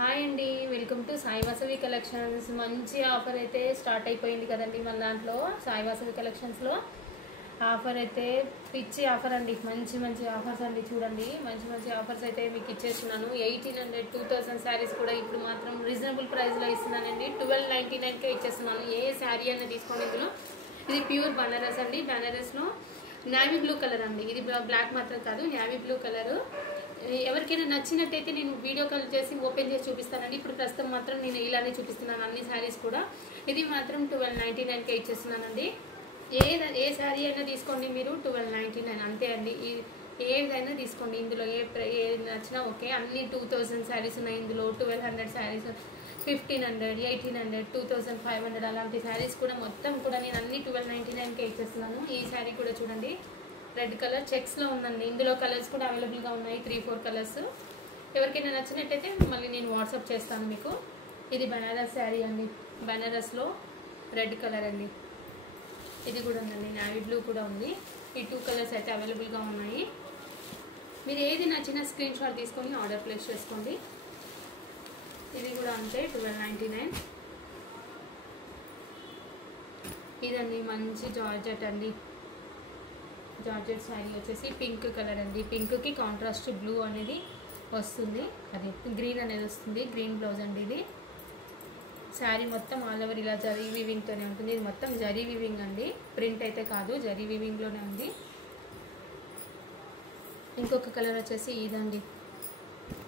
Hi అండి, welcome to Sai Vasavi collections. మంచి offer అయితే స్టార్ట్ అయిపోయింది కదండి మన దాంట్లో. సాయి వాసవి కలెక్షన్స్లో ఆఫర్ అయితే పిచ్చి ఆఫర్ అండి. మంచి మంచి ఆఫర్స్ అండి. చూడండి, మంచి మంచి ఆఫర్స్ అయితే మీకు ఇచ్చేస్తున్నాను. 1800 2000 శారీస్ కూడా ఇప్పుడు మాత్రం రీజనబుల్ ప్రైస్లో ఇస్తున్నానండి. 1299కే ఇచ్చేస్తున్నాను. ఏ శారీ అయినా తీసుకోండి. ఇందులో ఇది ప్యూర్ బనారస్ అండి. బనారస్లో నేవీ బ్లూ కలర్ అండి. ఇది బ్లాక్ మాత్రం కాదు, నేవీ బ్లూ కలరు. ఎవరికైనా నచ్చినట్టయితే నేను వీడియో కాల్ చేసి ఓపెన్ చేసి చూపిస్తానండి. ఇప్పుడు ప్రస్తుతం మాత్రం నేను ఇలానే చూపిస్తున్నాను అన్ని శారీస్ కూడా. ఇది మాత్రం 1299కే ఇచ్చేస్తున్నానండి. ఏ శారీ అయినా తీసుకోండి మీరు, 1299 అంతే అండి. ఏదైనా తీసుకోండి. ఇందులో ఏ నచ్చినా ఓకే. అన్ని 2000 శారీస్ ఉన్నాయి ఇందులో. 1200 శారీస్, 1500, 1800, 2500 అలాంటి శారీస్ కూడా మొత్తం కూడా నేను అన్ని 1299కే ఇచ్చేస్తున్నాను. ఈ శారీ కూడా చూడండి, రెడ్ కలర్ చెక్స్లో ఉందండి. ఇందులో కలర్స్ కూడా అవైలబుల్గా ఉన్నాయి, 3-4 కలర్స్. ఎవరికైనా నచ్చినట్టయితే మళ్ళీ నేను వాట్సాప్ చేస్తాను మీకు. ఇది బనారస్ శారీ అండి. బనారస్లో రెడ్ కలర్ అండి. ఇది కూడా ఉందండి, నేవీ బ్లూ కూడా ఉంది. ఈ 2 కలర్స్ అయితే అవైలబుల్గా ఉన్నాయి. మీరు ఏది నచ్చినా స్క్రీన్ షాట్ తీసుకొని ఆర్డర్ ప్లేస్ చేసుకోండి. ఇది కూడా అంతే, 1299. ఇదండి మంచి జార్జెట్ అండి. జార్జెట్ శారీ వచ్చేసి పింక్ కలర్ అండి. పింక్కి కాంట్రాస్ట్ బ్లూ అనేది వస్తుంది, అది గ్రీన్ అనేది వస్తుంది. గ్రీన్ బ్లౌజ్ అండి. ఇది శారీ మొత్తం ఆల్ ఓవర్ ఇలా జరీ వీవింగ్తోనే ఉంటుంది. ఇది మొత్తం జరీ వీవింగ్ అండి, ప్రింట్ అయితే కాదు, జరీ వీవింగ్లోనే ఉంది. ఇంకొక కలర్ వచ్చేసి ఇదండి,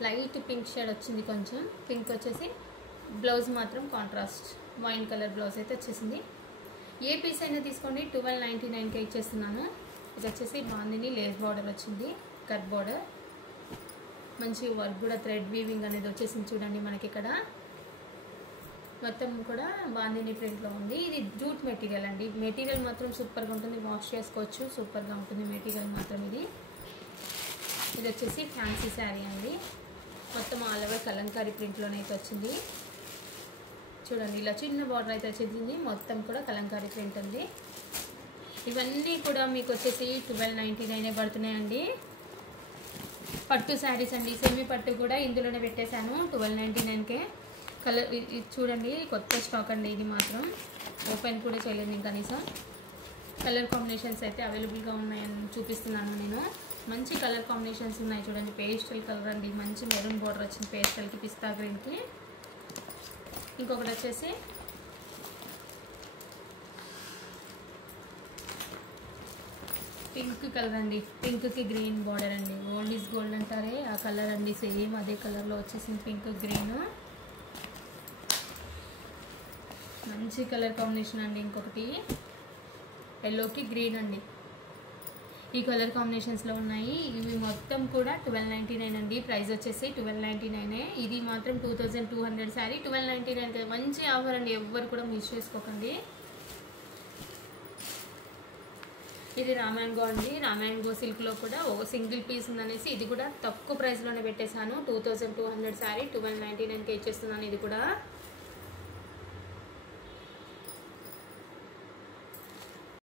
లైట్ పింక్ షేడ్ వచ్చింది. కొంచెం పింక్ వచ్చేసి బ్లౌజ్ మాత్రం కాంట్రాస్ట్ వైన్ కలర్ బ్లౌజ్ అయితే వచ్చేసింది. ఏ పీస్ అయినా తీసుకోండి, 1299కే ఇచ్చేస్తున్నాను. ఇది వచ్చేసి బాందిని లేస్ బార్డర్ వచ్చింది, కట్ బార్డర్. మంచి వర్క్ కూడా థ్రెడ్ వీవింగ్ అనేది వచ్చేసింది చూడండి మనకి. ఇక్కడ మొత్తం కూడా బాందిని ప్రింట్లో ఉంది. ఇది జూట్ మెటీరియల్ అండి. మెటీరియల్ మాత్రం సూపర్గా ఉంటుంది, వాష్ చేసుకోవచ్చు, సూపర్గా ఉంటుంది మెటీరియల్ మాత్రం. ఇది వచ్చేసి ఫ్యాన్సీ శారీ అండి. మొత్తం ఆల్ ఓవర్ కలంకారీ ప్రింట్లోనే అయితే వచ్చింది చూడండి. ఇలా చిన్న బార్డర్ అయితే వచ్చింది, మొత్తం కూడా కలంకారీ ప్రింట్ ఉంది. ఇవన్నీ కూడా మీకు వచ్చేసి 1299 పడుతున్నాయండి. పట్టు శారీస్ అండి, సెమీ పట్టు కూడా ఇందులోనే పెట్టేశాను 1299కే. కలర్ ఇది చూడండి, కొత్త స్టాక్ అండి. ఇది మాత్రం ఓపెన్ కూడా చేయలేదు నేను కనీసం. కలర్ కాంబినేషన్స్ అయితే అవైలబుల్గా ఉన్నాయని చూపిస్తున్నాను నేను. మంచి కలర్ కాంబినేషన్స్ ఉన్నాయి చూడండి. పేస్టల్ కలర్ అండి, మంచి మెరూన్ బార్డర్ వచ్చింది పేస్టల్కి, పిస్తా గ్రీన్కి. ఇంకొకటి వచ్చేసి పింక్ కలర్ అండి. పింక్కి గ్రీన్ బార్డర్ అండి. ఓల్డ్ ఈజ్ గోల్డ్ అంటారే ఆ కలర్ అండి. సేమ్ అదే కలర్లో వచ్చేసింది, పింక్ గ్రీన్. మంచి కలర్ కాంబినేషన్ అండి. ఇంకొకటి ఎల్లోకి గ్రీన్ అండి. ఈ కలర్ కాంబినేషన్స్లో ఉన్నాయి. ఇవి మొత్తం కూడా 1299 అండి. ప్రైస్ వచ్చేసి 1299. ఇది మాత్రం 2200 శారీ 1299. మంచి ఆఫర్ అండి, ఎవ్వరు కూడా మిస్ చేసుకోకండి. ఇది రామాంగో అండి. రామాంగో సిల్క్లో కూడా ఒక సింగిల్ పీస్ ఉందనేసి ఇది కూడా తక్కువ ప్రైస్లోనే పెట్టేశాను. 2200 శారీ 1299కే ఇచ్చేస్తున్నాను. ఇది కూడా